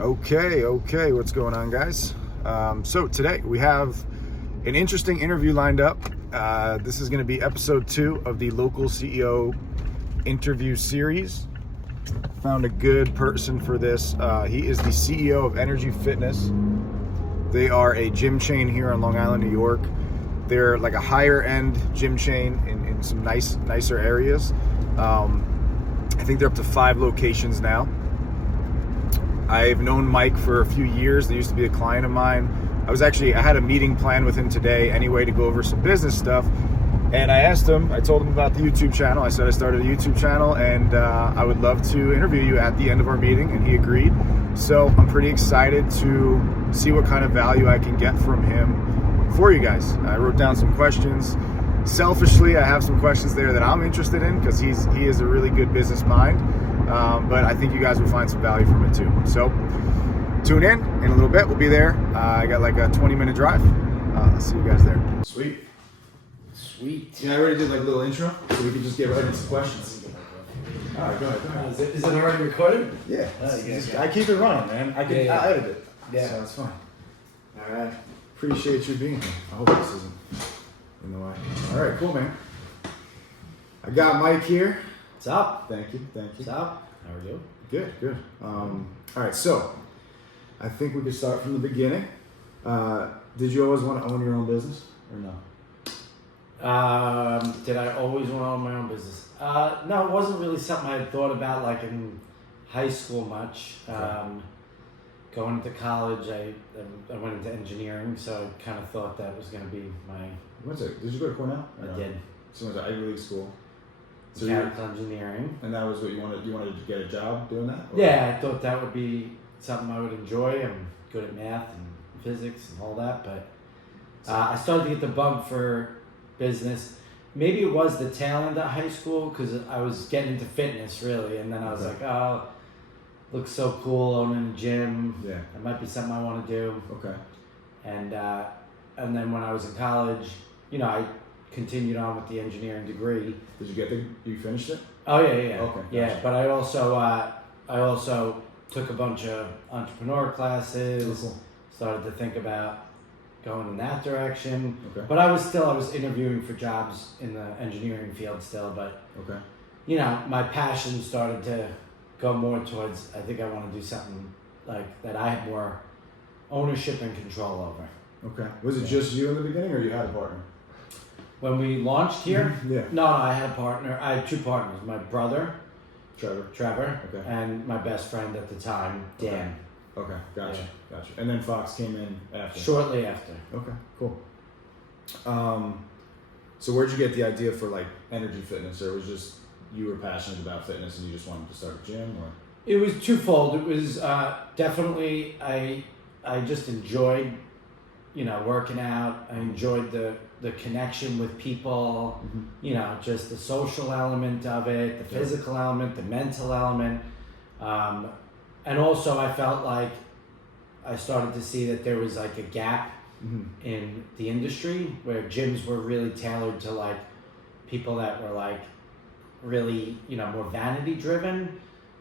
Okay, what's going on, guys? So today we have an interesting interview lined up. This is going to be episode 2 of the local CEO interview series. Found a good person for this. He is the CEO of Energy Fitness. They are a gym chain here on Long Island, New York. They're like a higher end gym chain in some nicer areas. I think they're up to 5 locations now. I've known Mike for a few years. They used to be a client of mine. I had a meeting planned with him today anyway to go over some business stuff. And I told him about the YouTube channel. I said I started a YouTube channel and I would love to interview you at the end of our meeting, and he agreed. So I'm pretty excited to see what kind of value I can get from him for you guys. I wrote down some questions. Selfishly, I have some questions there that I'm interested in because he is a really good business mind. But I think you guys will find some value from it too. So tune in a little bit. We'll be there. I got like a 20-minute drive. I'll see you guys there. Sweet. Yeah, I already did like a little intro, so we can just get right into some questions. All right, go ahead. Is it already recorded? Yeah. I keep it running, man. I edit it. Yeah. So it's fine. All right. Appreciate you being here. I hope this isn't in the way. All right, cool, man. I got Mike here. What's up? Thank you. What's up? How are you? Good. All right, so I think we could start from the beginning. Did you always want to own your own business or no? Did I always want to own my own business? No, it wasn't really something I had thought about like in high school much. Okay. Going into college, I went into engineering, so I kind of thought that was going to be my... Did you go to Cornell? I did. So it was an Ivy League school. So Mechanical engineering. And that was what you wanted to get a job doing that? Or? Yeah, I thought that would be something I would enjoy. I'm good at math and physics and all that, but I started to get the bug for business. Maybe it was the tail end of high school because I was getting into fitness really, and then I was like, oh, looks so cool owning a gym. Yeah, it might be something I want to do. Okay. And then when I was in college, I continued on with the engineering degree. Did you finished it? Oh yeah. Okay. Yeah, but I also took a bunch of entrepreneur classes. Cool. Started to think about going in that direction. Okay. But I was interviewing for jobs in the engineering field still, but okay. My passion started to go more towards, I think I want to do something like that I have more ownership and control over. Okay. Was it just you in the beginning or you had a partner? When we launched here? Yeah. No, I had a partner. I had 2 partners. My brother, Trevor, okay, and my best friend at the time, Dan. Okay, gotcha. And then Fox came in after? Shortly after. Okay, cool. So where'd you get the idea for like Energy Fitness, or was it just you were passionate about fitness and you just wanted to start a gym, or? It was twofold. It was definitely I just enjoyed, working out. I enjoyed the connection with people, just the social element of it, the physical element, the mental element. And also I felt like I started to see that there was like a gap in the industry where gyms were really tailored to like people that were like really, more vanity driven,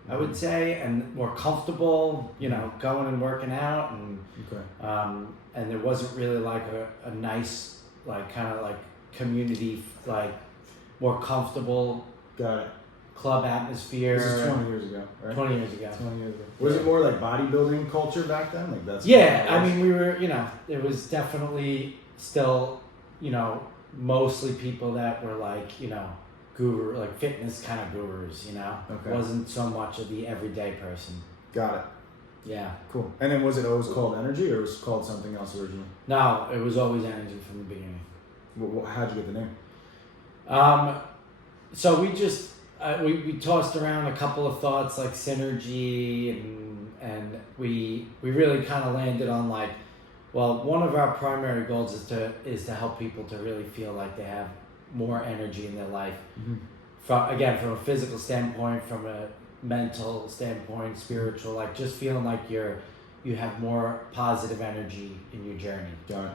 I would say, and more comfortable, going and working out, and there wasn't really like a nice, like kind of like community, like more comfortable club atmosphere. This is 20 years ago, right? 20 years ago. Was it more like bodybuilding culture back then? Like that's we were, it was definitely still, mostly people that were like, guru, like fitness kind of gurus, Okay. Wasn't so much of the everyday person. Got it. Yeah. Cool. And then was it always called Energy, or was it called something else originally? No, it was always Energy from the beginning. How'd you get the name? So we just we tossed around a couple of thoughts like synergy, and we really kind of landed on like, well, one of our primary goals is to help people to really feel like they have more energy in their life. From a physical standpoint, from a mental standpoint, spiritual, like just feeling like you have more positive energy in your journey. Got it.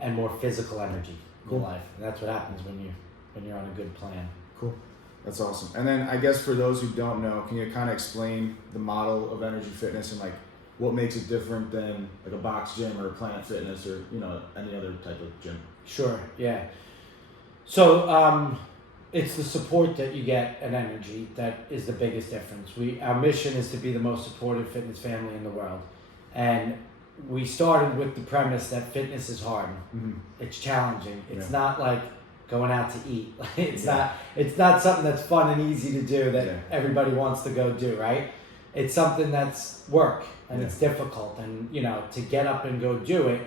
And more physical energy in your life. And that's what happens when you're on a good plan. Cool. That's awesome. And then I guess for those who don't know, can you kind of explain the model of Energy Fitness and like what makes it different than like a box gym or Planet Fitness or, you know, any other type of gym? Sure, yeah. So it's the support that you get and energy that is the biggest difference. Our mission is to be the most supportive fitness family in the world. And we started with the premise that fitness is hard. Mm-hmm. It's challenging. It's Yeah. not like going out to eat. It's Yeah. not something that's fun and easy to do that Yeah. everybody wants to go do, right? It's something that's work and Yeah. it's difficult, and you know, to get up and go do it,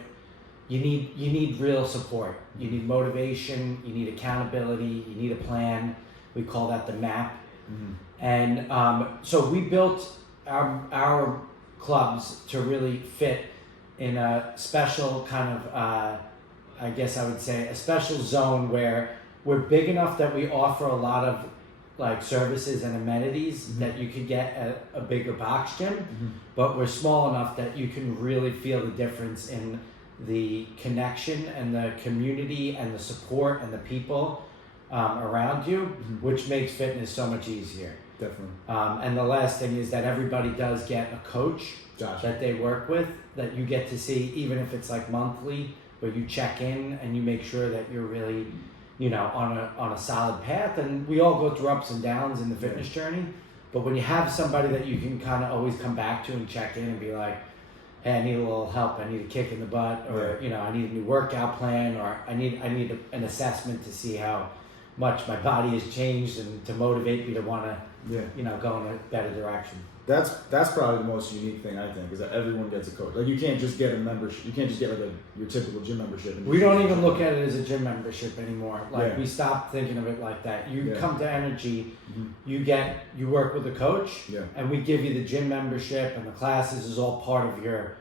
you need real support. You need motivation, you need accountability, you need a plan. We call that the map. Mm-hmm. And so we built our clubs to really fit in a special kind of, I guess I would say, a special zone where we're big enough that we offer a lot of like services and amenities Mm-hmm. that you could get at a bigger box gym, Mm-hmm. but we're small enough that you can really feel the difference in the connection and the community and the support and the people around you, Mm-hmm. which makes fitness so much easier. Definitely. And the last thing is that everybody does get a coach Gotcha. that they work with that you get to see, even if it's like monthly, where you check in and you make sure that you're really, you know, on a solid path. And we all go through ups and downs in the fitness journey, but when you have somebody that you can kind of always come back to and check in and be like, hey, I need a little help, I need a kick in the butt, or you know, I need a new workout plan, or I need an assessment to see how much my body has changed and to motivate me to want to, you know, go in a better direction. That's probably the most unique thing, I think, is that everyone gets a coach. Like, you can't just get a membership. You can't just get like your typical gym membership. We don't even look at it as a gym membership anymore. Like, Yeah. we stopped thinking of it like that. You Yeah. come to Energy, Mm-hmm. you work with a coach, Yeah. and we give you the gym membership, and the classes is all part of your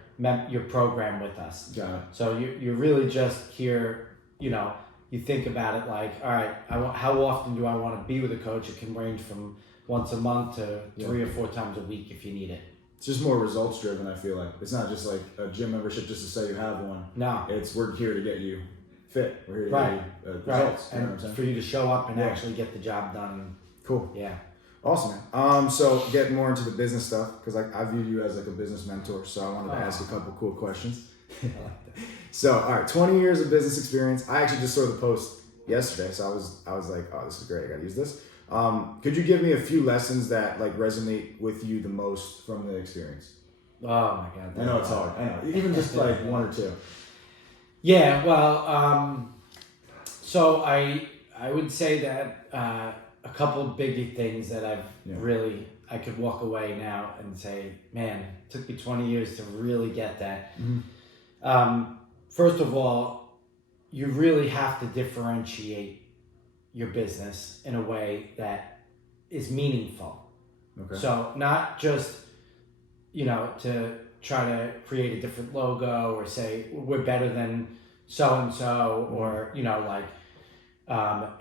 program with us. Got it. So you're really just here, you know, you think about it like, all right, how often do I want to be with a coach? It can range from once a month to 3 or 4 times a week if you need it. It's just more results driven, I feel like. It's not just like a gym membership just to say you have one. No. It's we're here to get you fit. We're here to Right. get you results. Right. You know what I'm And saying? for you to show up and Yeah. actually get the job done. Cool. Yeah. Awesome, man. So getting more into the business stuff, because I view you as like a business mentor, so I wanted to ask you a couple cool questions. I like that. So, all right, 20 years of business experience. I actually just saw the post yesterday, so I was like, oh, this is great. I got to use this. Could you give me a few lessons that like resonate with you the most from the experience? Oh my God. I know it's hard. I know. Even just like 1 or 2. Yeah. Well, so I would say that a couple of big things that I've really, I could walk away now and say, man, it took me 20 years to really get that. Mm-hmm. First of all, you really have to differentiate your business in a way that is meaningful. Okay. So not just, you know, to try to create a different logo or say we're better than so-and-so, or, you know, like,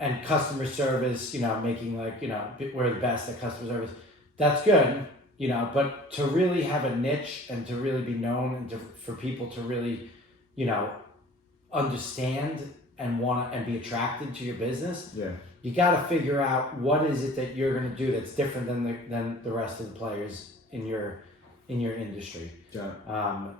and customer service, you know, making like, you know, we're the best at customer service. That's good, you know, but to really have a niche and to really be known and for people to really, you know, understand and want and be attracted to your business, you got to figure out what is it that you're going to do that's different than the rest of the players in your industry.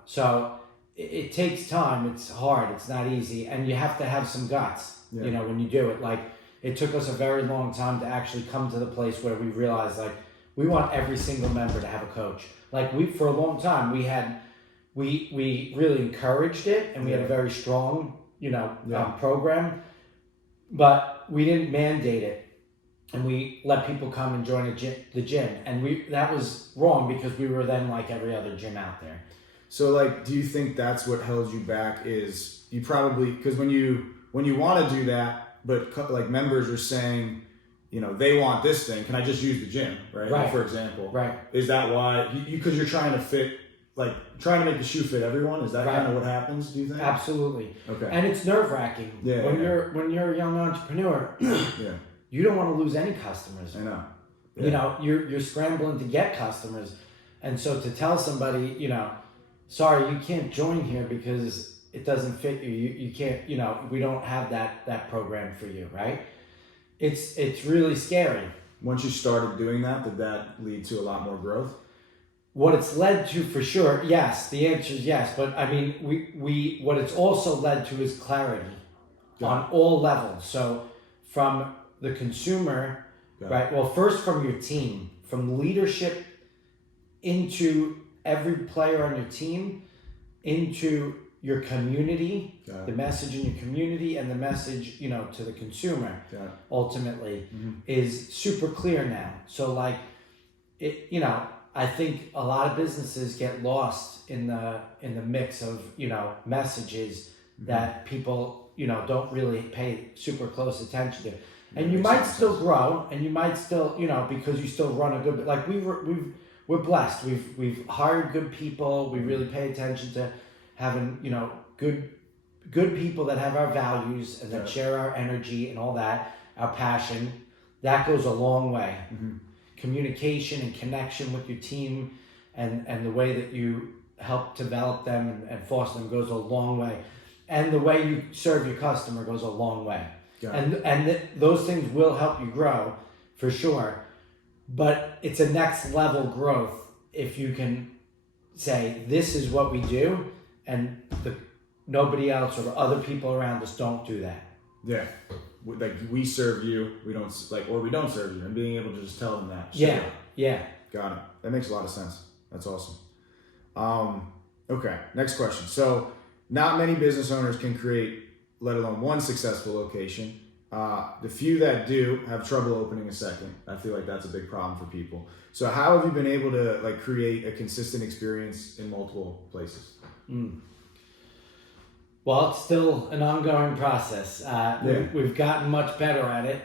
So it takes time. It's hard. It's not easy, and you have to have some guts. You know, when you do it, like it took us a very long time to actually come to the place where we realized like we want every single member to have a coach. Like for a long time we really encouraged it, and we had a very strong, you know, program, but we didn't mandate it, and we let people come and join the gym, and that was wrong because we were then like every other gym out there. So like, do you think that's what held you back? Is you probably, because when you want to do that, but like members are saying, you know, they want this thing, can I just use the gym, right? Right. For example, Right. Is that why because you're trying to fit, like trying to make the shoe fit everyone? Is that kind of what happens? Do you think? Absolutely. Okay. And it's nerve-wracking when you're a young entrepreneur. You don't want to lose any customers. I know. You know, you're scrambling to get customers, and so to tell somebody, you know, sorry, you can't join here because it doesn't fit you. You can't, you know, we don't have that program for you, right? It's really scary. Once you started doing that, did that lead to a lot more growth? what it's led to for sure, yes, the answer is yes. But I mean, we what it's also led to is clarity on all levels. So from the consumer, right? Well, first from your team, from leadership into every player on your team, into your community, the message in your community, and the message, you know, to the consumer ultimately is super clear now. So like it, you know, I think a lot of businesses get lost in the mix of, you know, messages that people, you know, don't really pay super close attention to. And you might still grow, and you might still, you know, because you still run a good, like we're blessed. We've hired good people. We really pay attention to having, you know, good people that have our values and that share our energy and all that, our passion. That goes a long way. Communication and connection with your team and the way that you help develop them and foster them goes a long way. And the way you serve your customer goes a long way. Those things will help you grow for sure. But it's a next level growth if you can say, this is what we do, and nobody else or other people around us don't do that. Yeah. Like we serve you, we don't serve you, and being able to just tell them that. Yeah. Got it. That makes a lot of sense. That's awesome. Okay, next question. So not many business owners can create, let alone one successful location. The few that do have trouble opening a second. I feel like that's a big problem for people. So how have you been able to like create a consistent experience in multiple places? Well, it's still an ongoing process. We've gotten much better at it.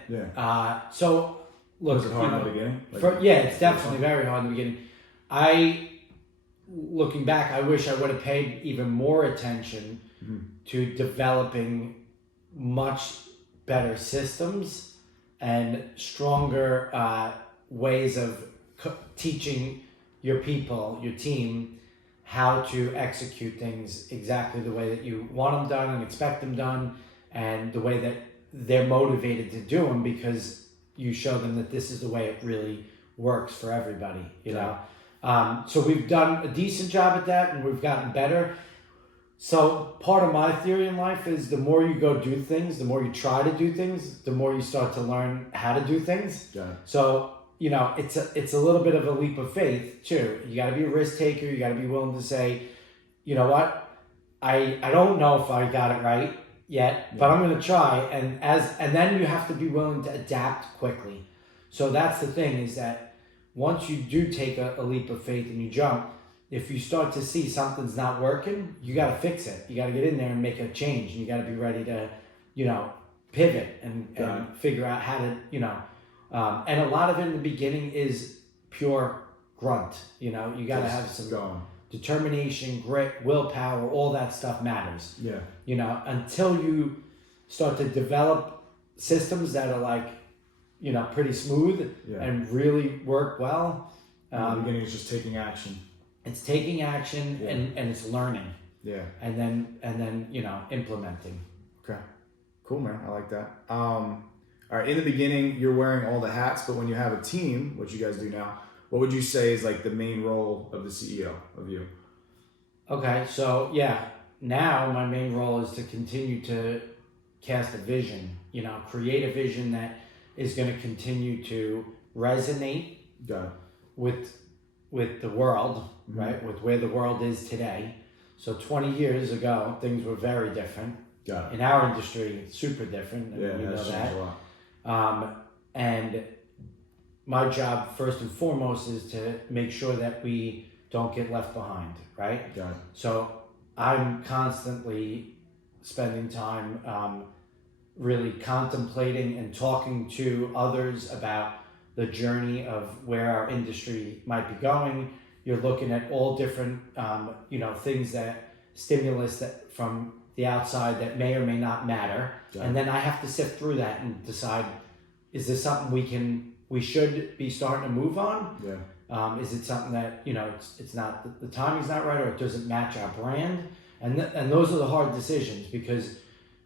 So, look, was it hard in the beginning? It's definitely very hard in the beginning. Looking back, I wish I would have paid even more attention to developing much better systems and stronger ways of teaching your people, your team, how to execute things exactly the way that you want them done and expect them done, and the way that they're motivated to do them, because you show them that this is the way it really works for everybody, you know? So we've done a decent job at that, and we've gotten better. So part of my theory in life is the more you go do things, the more you try to do things, the more you start to learn how to do things. So, you know, it's a little bit of a leap of faith too. You got to be a risk taker. You got to be willing to say, you know what, I don't know if I got it right yet, but I'm going to try. And then you have to be willing to adapt quickly. So that's the thing, is that once you do take a leap of faith and you jump, if you start to see something's not working, you got to fix it. You got to get in there and make a change, and you got to be ready to, you know, pivot and figure out how to, you know. And a lot of it in the beginning is pure grunt. You know, you got to have some determination, grit, willpower, all that stuff matters. You know, until you start to develop systems that are like, you know, pretty smooth and really work well. In the beginning, it's just taking action. It's taking action and it's learning. And then, you know, implementing. Okay. Cool, man. I like that. All right, in the beginning, you're wearing all the hats, but when you have a team, which you guys do now, what would you say is like the main role of the CEO of you? Okay, so now my main role is to continue to cast a vision, you know, create a vision that is going to continue to resonate with the world, right? With where the world is today. So 20 years ago, things were very different. In our industry, super different. And we know that. And my job, first and foremost, is to make sure that we don't get left behind, right? So I'm constantly spending time really contemplating and talking to others about the journey of where our industry might be going. You're looking at all different, you know, things that stimulus that from the outside that may or may not matter. And then I have to sift through that and decide, is this something we should be starting to move on? Is it something that, you know, it's not, the timing's not right, or it doesn't match our brand? And those are the hard decisions, because,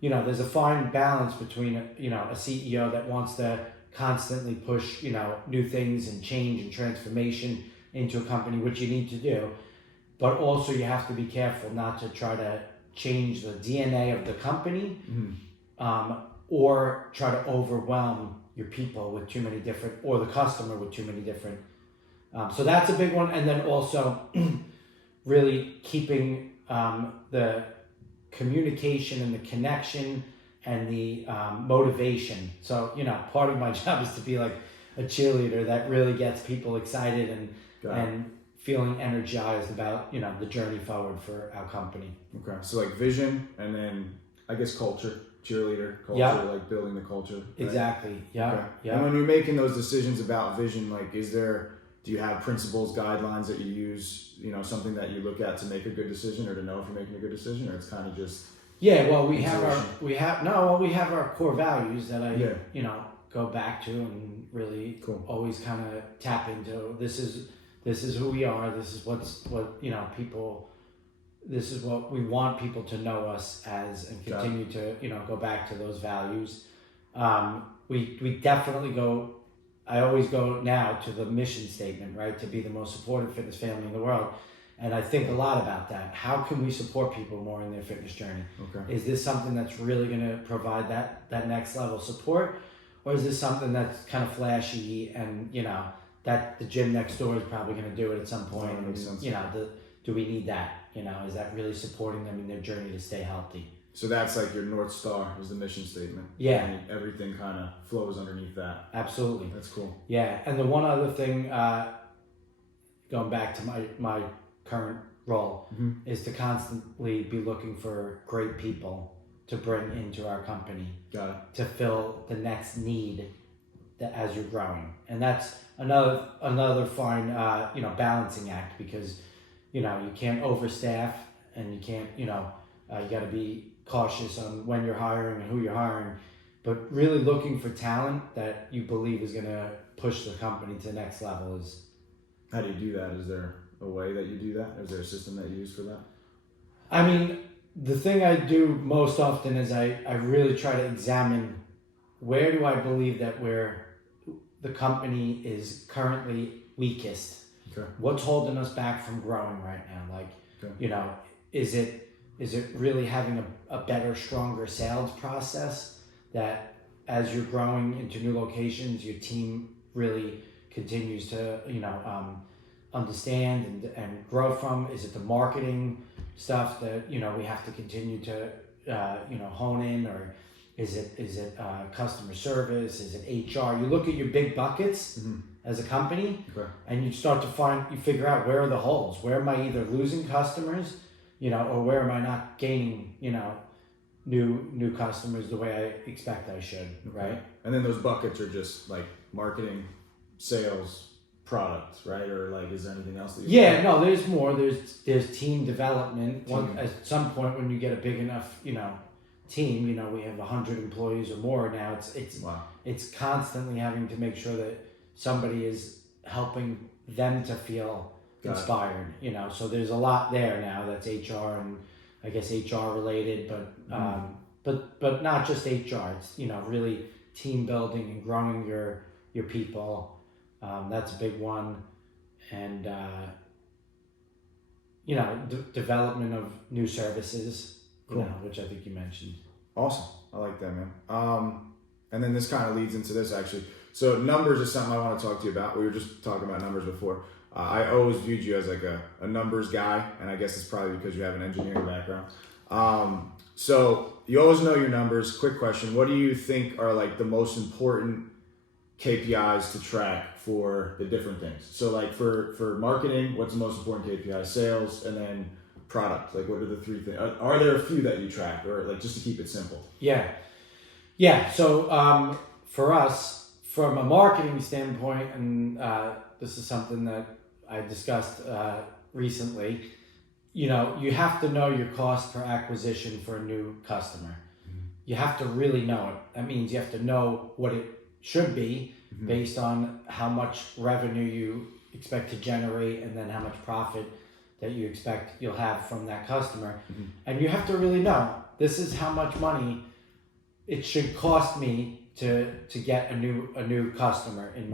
you know, there's a fine balance between, you know, a CEO that wants to constantly push, you know, new things and change and transformation, into a company, which you need to do. But also you have to be careful not to try to change the DNA of the company, or try to overwhelm your people with too many different, or the customer with too many different. So that's a big one. And then also really keeping the communication and the connection and the motivation. So, part of my job is to be like a cheerleader that really gets people excited and feeling energized about, the journey forward for our company. Okay. So like vision, and then I guess culture, cheerleader, culture, like building the culture. Right? Exactly. Yeah. Okay. Yeah. And when you're making those decisions about vision, like do you have principles, guidelines that you use, something that you look at to make a good decision or to know if you're making a good decision, or it's kind of just... Yeah, well, we have our core values that I, go back to and really always kind of tap into. This is who we are. This is people. This is what we want people to know us as, and continue to go back to those values. We definitely go. I always go now to the mission statement, right? To be the most supportive fitness family in the world. And I think a lot about that. How can we support people more in their fitness journey? Okay. Is this something that's really going to provide that next level support? Or is this something that's kind of flashy and, that the gym next door is probably going to do it at some point? That makes sense. Do we need that? Is that really supporting them in their journey to stay healthy? So that's like your North Star is the mission statement. Yeah. And everything kind of flows underneath that. Absolutely. That's cool. Yeah. And the one other thing, going back to my current role, is to constantly be looking for great people to bring into our company. Got it. To fill the next need as you're growing. And that's another fine, balancing act, because, you can't overstaff, and you can't, you got to be cautious on when you're hiring and who you're hiring, but really looking for talent that you believe is going to push the company to the next level. How do you do that? Is there a way that you do that? Is there a system that you use for that? I mean, the thing I do most often is I really try to examine, where do I believe that the company is currently weakest? Okay. What's holding us back from growing right now? Like, is it really having a better, stronger sales process that as you're growing into new locations, your team really continues to, understand and grow from? Is it the marketing stuff that, we have to continue to, hone in? Or is it customer service? Is it HR? You look at your big buckets as a company, and you start to figure out, where are the holes? Where am I either losing customers, or where am I not gaining, new customers the way I expect I should, right? And then those buckets are just like marketing, sales, product, right? Or like, is there anything else that you no, there's more. There's team development. At some point, when you get a big enough, team, we have 100 employees or more now. It's constantly having to make sure that somebody is helping them to feel inspired, so there's a lot there now that's HR, and I guess HR related, but not just HR. It's, really team building and growing your people. That's a big one. And, development of new services, which I think you mentioned. Awesome. I like that, man. And then this kind of leads into this, actually. So numbers is something I want to talk to you about. We were just talking about numbers before. I always viewed you as like a numbers guy, and I guess it's probably because you have an engineering background. So you always know your numbers. Quick question. What do you think are like the most important KPIs to track for the different things? So like for marketing, what's the most important KPI? Sales, and then product. Like, what are the three things? Are there a few that you track, or like just to keep it simple? Yeah. So for us, from a marketing standpoint, and this is something that I discussed recently, you have to know your cost per acquisition for a new customer. You have to really know it. That means you have to know what it should be based on how much revenue you expect to generate, and then how much profit that you expect you'll have from that customer. And you have to really know, this is how much money it should cost me to get a new customer in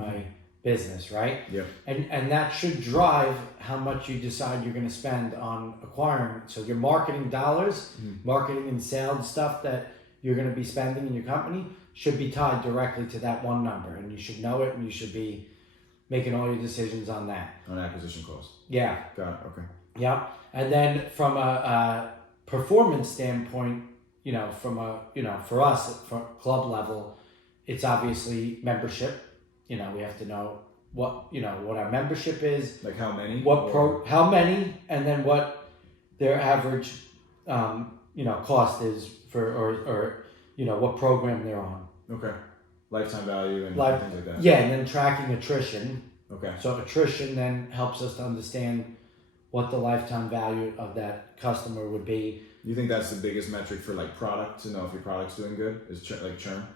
business, right? Yeah. And that should drive how much you decide you're going to spend on acquiring. So your marketing dollars, marketing and sales stuff that you're going to be spending in your company should be tied directly to that one number, and you should know it, and you should be making all your decisions on that. On acquisition costs. Yeah. Got it. Okay. Yeah. And then from a performance standpoint, for us, for club level, it's obviously membership. We have to know what our membership is. Like how many? How many, and then what their average, cost is for, or what program they're on. Okay. Lifetime value and things like that. Yeah, and then tracking attrition. Okay. So attrition then helps us to understand what the lifetime value of that customer would be. You think that's the biggest metric for like product, to know if your product's doing good, is churn?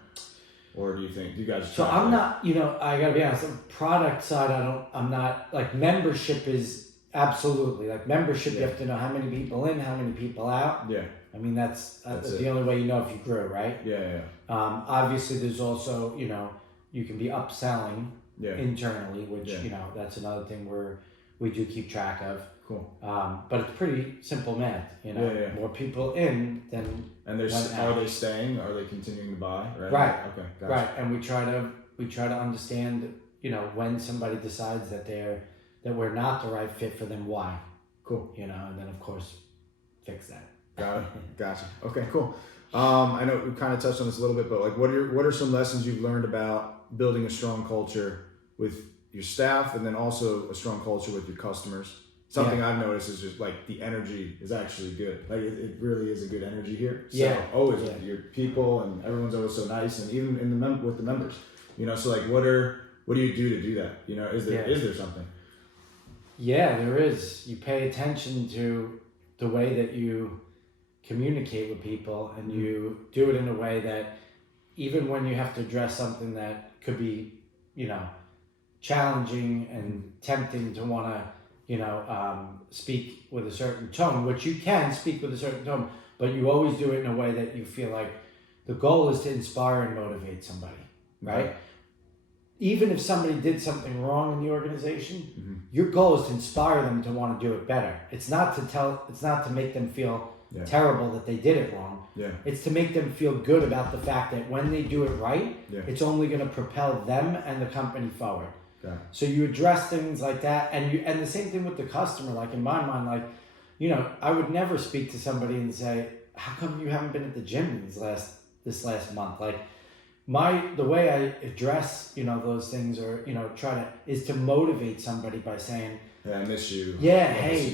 Or do you guys? So I'm not, I gotta be honest, on the product side, I'm not, like, membership is absolutely, like, membership, you have to know how many people in, how many people out. Yeah. I mean, that's the only way you know if you grew, right? Yeah. Obviously there's also, you can be upselling internally, which, that's another thing we do keep track of. Cool. But it's pretty simple math, more people in than. And are they staying? Are they continuing to buy? Right. Okay. Gotcha. Right. And we try to understand, when somebody decides that we're not the right fit for them, why. Cool. And then of course fix that. Got it. Gotcha. Okay, cool. I know we kind of touched on this a little bit, but like, what are some lessons you've learned about building a strong culture with your staff, and then also a strong culture with your customers? Something I've noticed is just like the energy is actually good. Like it really is a good energy here. So always with your people, and everyone's always so nice, and even with the members, So like, what do you do to do that? Is there something? Yeah, there is. You pay attention to the way that you communicate with people, and you do it in a way that even when you have to address something that could be, challenging and tempting to want to, speak with a certain tone, which you can speak with a certain tone, but you always do it in a way that you feel like the goal is to inspire and motivate somebody, right? Mm-hmm. Even if somebody did something wrong in the organization, your goal is to inspire them to want to do it better. It's not to make them feel terrible that they did it wrong. Yeah. It's to make them feel good about the fact that when they do it right, it's only going to propel them and the company forward. Yeah. So you address things like that, and the same thing with the customer. Like in my mind, like, I would never speak to somebody and say, "How come you haven't been at the gym this last month?" Like, the way I address those things, or is to motivate somebody by saying, "Yeah, I miss you." Yeah, hey,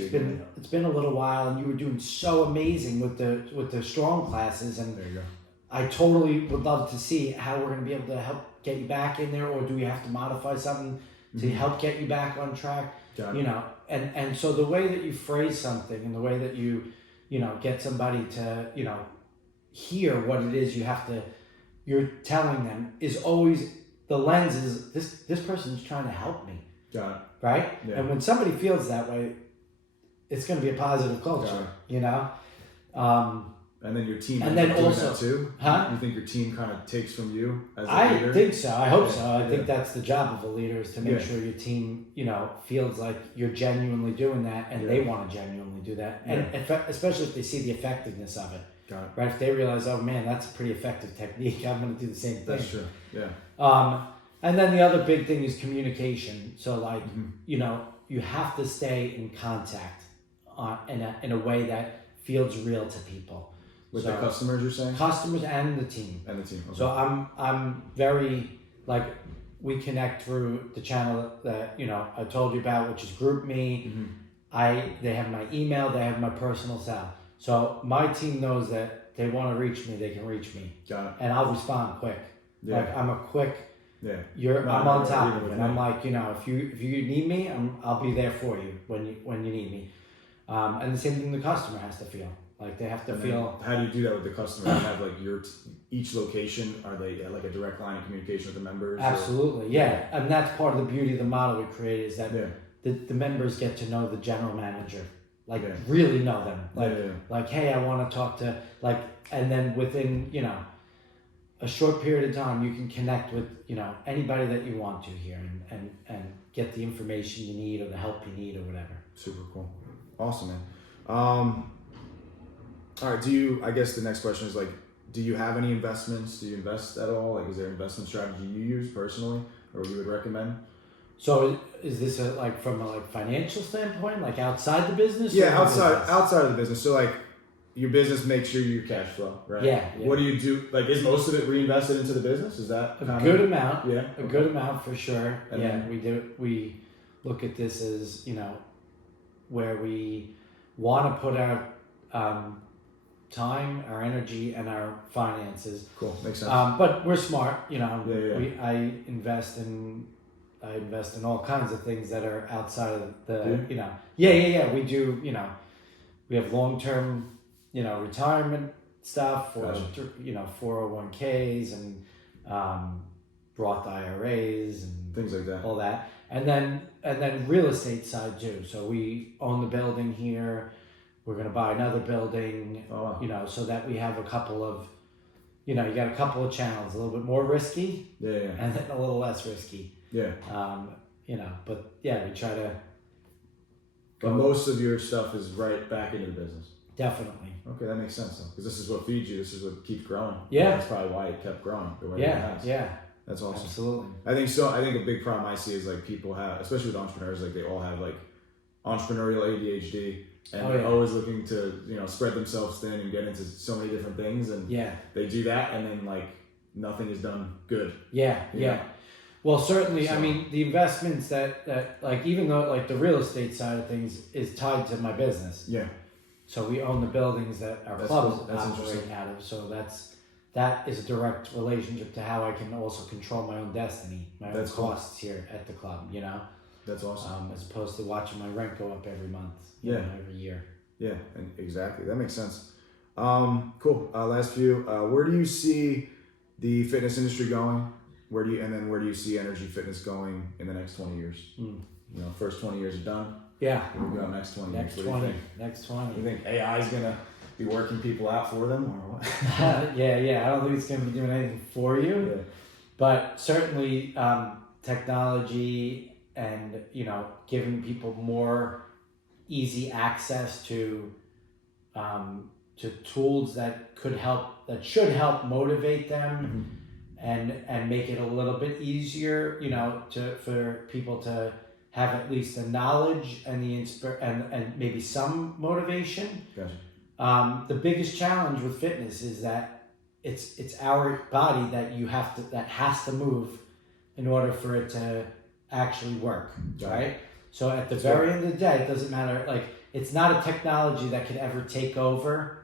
it's been a little while, and you were doing so amazing with the strong classes, and there you go. I totally would love to see how we're going to be able to help get you back in there, or do we have to modify something to help get you back on track? And so the way that you phrase something, and the way that you get somebody to hear what it is you're telling them, is always, the lens is this person's trying to help me. Got it. Right? Yeah. And when somebody feels that way, it's going to be a positive culture, And then your team, and then also that too. Huh? You think your team kind of takes from you as a leader? I think so. I hope so. I think that's the job of a leader, is to make sure your team, feels like you're genuinely doing that, and they want to genuinely do that, and especially if they see the effectiveness of it. Got it. Right? If they realize, oh man, that's a pretty effective technique, I'm going to do the same thing. That's true. Yeah. And then the other big thing is communication. So like, you have to stay in contact in a way that feels real to people. With the customers, you're saying? Customers and the team. Okay. So I'm very, like, we connect through the channel that, I told you about, which is GroupMe. They have my email, they have my personal cell. So my team knows that they want to reach me, they can reach me. Got it. And I'll respond quick. Yeah. Like, I'm a quick, I'm on top of it. I'm like, if you need me, I'll be there for you when you need me. And the same thing the customer has to feel. Like, they have to feel. How do you do that with the customer? You have like each location, are they like a direct line of communication with the members? Absolutely, yeah. And that's part of the beauty of the model we created, is that the members get to know the general manager, like really know them. Like, hey, I want to talk to, like, and then within a short period of time, you can connect with, anybody that you want to here and get the information you need or the help you need or whatever. Super cool. Awesome, man. All right. I guess the next question is like, do you have any investments? Do you invest at all? Like, is there an investment strategy you use personally or you would recommend? So is this from a financial standpoint, like outside the business? Yeah, outside of the business. So like your business makes sure your cash flow, right? Yeah. What do you do? Like, is most of it reinvested into the business? Is that a good amount? Yeah. A good amount for sure. And then, we do. We look at this as, where we want to put our time, our energy, and our finances. Cool. Makes sense. But we're smart, Yeah. I invest in all kinds of things that are outside of the, we do, we have long-term, retirement stuff or, Gotcha. 401ks and Roth IRAs and things like that. all that. And then real estate side too. So we own the building here. We're going to buy another building, Oh, wow. So that we have a couple of, you got a couple of channels, a little bit more risky and then a little less risky. Yeah. But yeah, we try to. But most of your stuff is right back into the business. Definitely. Okay, that makes sense though, because this is what feeds you. This is what keeps growing. Yeah. That's probably why it kept growing. The way it has. Yeah. That's awesome. Absolutely. I think a big problem I see is like people have, especially with entrepreneurs, like they all have like entrepreneurial ADHD, and they're always looking to spread themselves thin and get into so many different things, and they do that, and then like nothing is done good. Yeah. Well, certainly. So, I mean, the investments that like, even though like the real estate side of things is tied to my business. Yeah. So we own the buildings that our clubs operate out of. So that is a direct relationship to how I can also control my own destiny, my own costs here at the club. That's awesome. As opposed to watching my rent go up every month. Every year. Yeah, and exactly. That makes sense. Cool. Last few. Where do you see the fitness industry going? Where do you see energy fitness going in the next 20 years? First 20 years are done. Yeah. Here we go. Next 20 years. Next 20. You think AI is gonna be working people out for them, or what? Yeah. I don't think it's gonna be doing anything for you. Yeah. But certainly, technology and giving people more easy access to tools that should help motivate them. And make it a little bit easier, for people to have at least the knowledge and the and maybe some motivation. Gotcha. The biggest challenge with fitness is that it's our body that has to move in order for it to actually work, right? So at the very end of the day, it doesn't matter. Like, it's not a technology that could ever take over.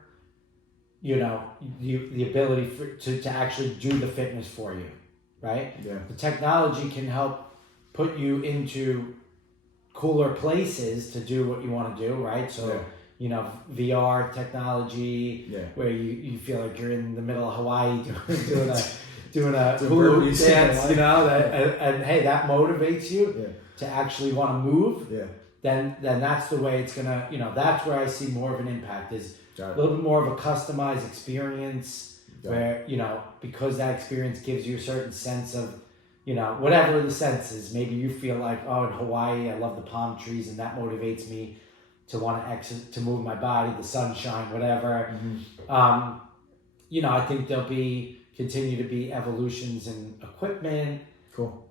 The ability to actually do the fitness for you, right? Yeah. The technology can help put you into cooler places to do what you want to do, right? So, VR technology, where you feel like you're in the middle of Hawaii doing a hula dance, and hey, that motivates you to actually want to move. Yeah. Then that's the way it's gonna, that's where I see more of an impact is. A little bit more of a customized experience where, because that experience gives you a certain sense of, whatever the sense is. Maybe you feel like, in Hawaii, I love the palm trees and that motivates me to want to move my body, the sunshine, whatever. I think there'll continue to be evolutions in equipment. Cool.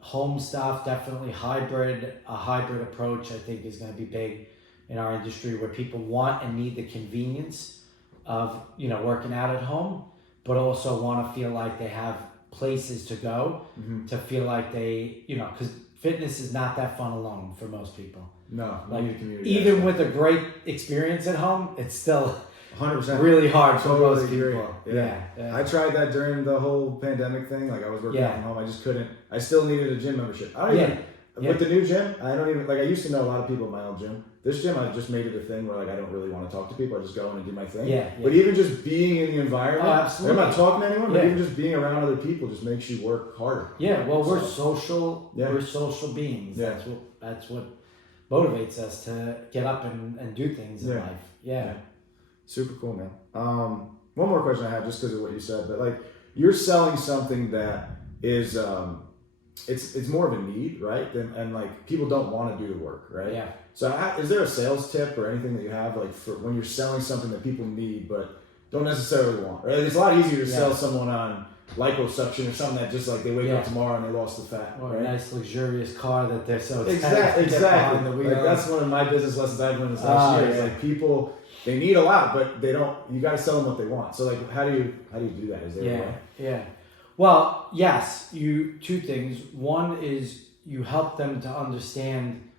Home stuff, definitely a hybrid approach I think is going to be big in our industry, where people want and need the convenience of working out at home, but also want to feel like they have places to go to feel like they because fitness is not that fun alone for most people. No, like even with a great experience at home, it's still 100% really hard for most agree. people. Yeah. I tried that during the whole pandemic thing. Like, I was working from home, I just couldn't. I still needed a gym membership. With the new gym, I don't even, I used to know a lot of people in my old gym. This gym, I just made it a thing where I don't really want to talk to people. I just go in and do my thing. But even just being in the environment, I'm not talking to anyone, but even just being around other people just makes you work harder. Yeah, well, we're social. Yeah. We're social beings. Yeah. That's what motivates us to get up and do things in life. Yeah. Super cool, man. One more question I have, just because of what you said, but you're selling something that is it's more of a need, right? And like people don't want to do the work, right? Yeah. So is there a sales tip or anything that you have like for when you're selling something that people need but don't necessarily want? Right? It's a lot easier to sell someone on liposuction or something that just like they wake up tomorrow and they lost the fat, or right? a nice luxurious car that they're so exactly. Like, that's one of my business lessons I've learned this last year. Is like people, they need a lot, but they don't. You got to sell them what they want. So like, how do you do that? Is there a way? Yeah. Well, yes. Two things. One is you help them to understand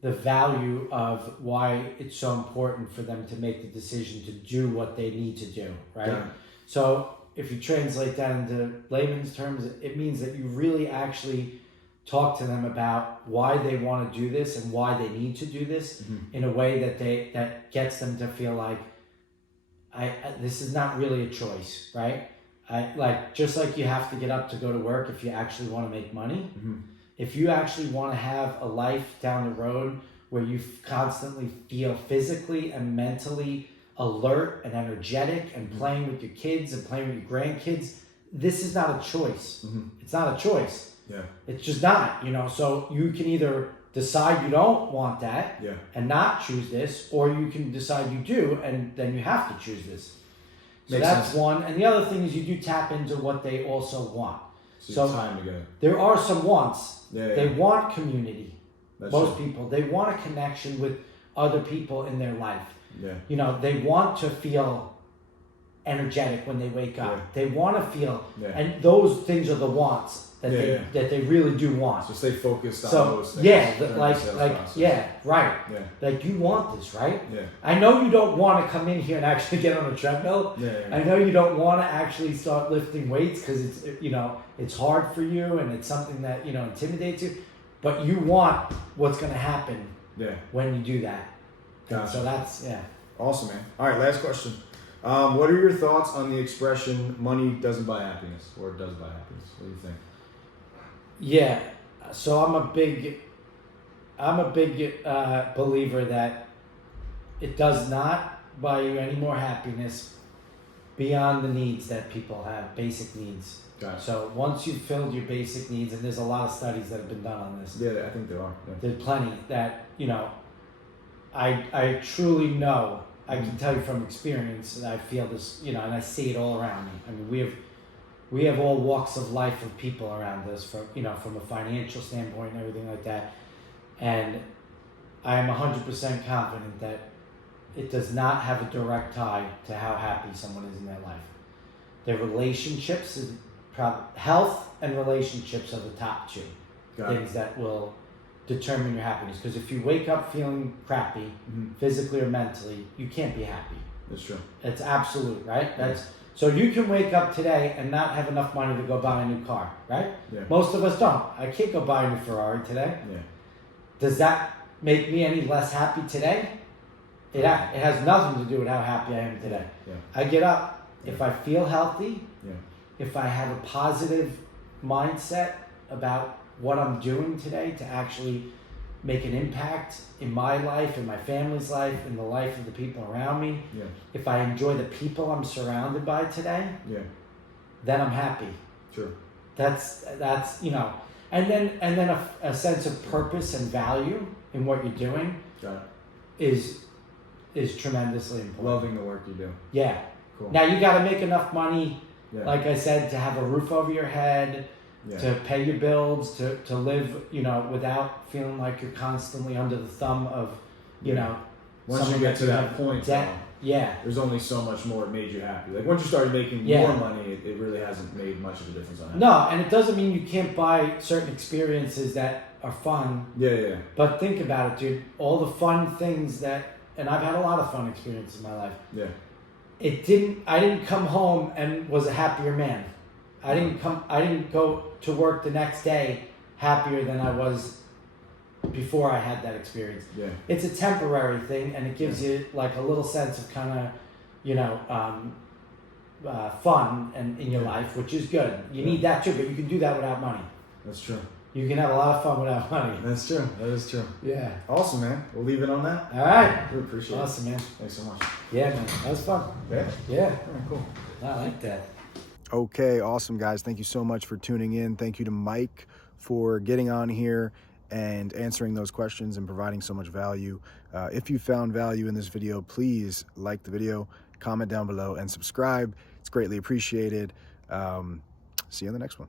the value of why it's so important for them to make the decision to do what they need to do, right? Yeah. So if you translate that into layman's terms, it means that you really actually talk to them about why they want to do this and why they need to do this in a way that gets them to feel like this is not really a choice, right? Just like you have to get up to go to work if you actually want to make money. If you actually want to have a life down the road where you constantly feel physically and mentally alert and energetic and playing with your kids and playing with your grandkids, this is not a choice. It's not a choice. Yeah. It's just not, so you can either decide you don't want that and not choose this, or you can decide you do and then you have to choose this. So Makes that's sense. one. And the other thing is you do tap into what they also want. So time together. There are some wants. Yeah. They want community. That's Most true. people, they want a connection with other people in their life. Yeah. They want to feel energetic when they wake up. Yeah. They want to feel, Yeah. and those things are the wants that they really do want. So stay focused on those things. Yeah, during the sales process. right. Yeah. Like you want this, right? Yeah. I know you don't want to come in here and actually get on a treadmill. Yeah. I know you don't want to actually start lifting weights because it's hard for you and it's something that intimidates you, but you want what's going to happen when you do that. Gotcha. So that's Awesome, man. All right, last question. What are your thoughts on the expression "money doesn't buy happiness" or "it does buy happiness"? What do you think? Yeah, so I'm a big believer that it does not buy you any more happiness beyond the needs that people have, basic needs. Got it. So once you've filled your basic needs, and there's a lot of studies that have been done on this. Yeah, I think there are. Yeah. There's plenty that, I truly know, I can tell you from experience, and I feel this, and I see it all around me. I mean, we have all walks of life of people around us, from a financial standpoint and everything like that. And I am 100% confident that it does not have a direct tie to how happy someone is in their life. Their relationships, health and relationships are the top two things that will determine your happiness. Because if you wake up feeling crappy, physically or mentally, you can't be happy. That's true. It's absolute, right? So you can wake up today and not have enough money to go buy a new car, right? Yeah. Most of us don't. I can't go buy a new Ferrari today. Yeah. Does that make me any less happy today? It has nothing to do with how happy I am today. Yeah. I get up, if I feel healthy, Yeah. if I have a positive mindset about what I'm doing today to actually make an impact in my life, in my family's life, in the life of the people around me. Yeah. If I enjoy the people I'm surrounded by today, then I'm happy. Sure. That's and then a sense of purpose and value in what you're doing Got is tremendously it. important. Loving the work you do. Yeah. Cool. Now you got to make enough money, Yeah. like I said, to have a roof over your head, to pay your bills, to live, without feeling like you're constantly under the thumb of, Once you someone get to you that have point, debt. though, Yeah. there's only so much more it made you happy. Like once you started making more money, it really hasn't made much of a difference on that. No, and it doesn't mean you can't buy certain experiences that are fun. Yeah. But think about it, dude. All the fun things and I've had a lot of fun experiences in my life. Yeah. I didn't come home and was a happier man. I didn't go to work the next day happier than I was before I had that experience. Yeah. It's a temporary thing, and it gives you like a little sense of kind of, fun in your life, which is good. You need that too, but you can do that without money. That's true. You can have a lot of fun without money. That's true. That is true. Yeah. Awesome, man. We'll leave it on that. All right. We appreciate Awesome, man. it. Thanks so much. Yeah, man. That was fun. Yeah. Yeah. All right, cool. I like that. Okay, awesome, guys. Thank you so much for tuning in. Thank you to Mike for getting on here and answering those questions and providing so much value. If you found value in this video, please like the video, comment down below, and subscribe. It's greatly appreciated. See you in the next one.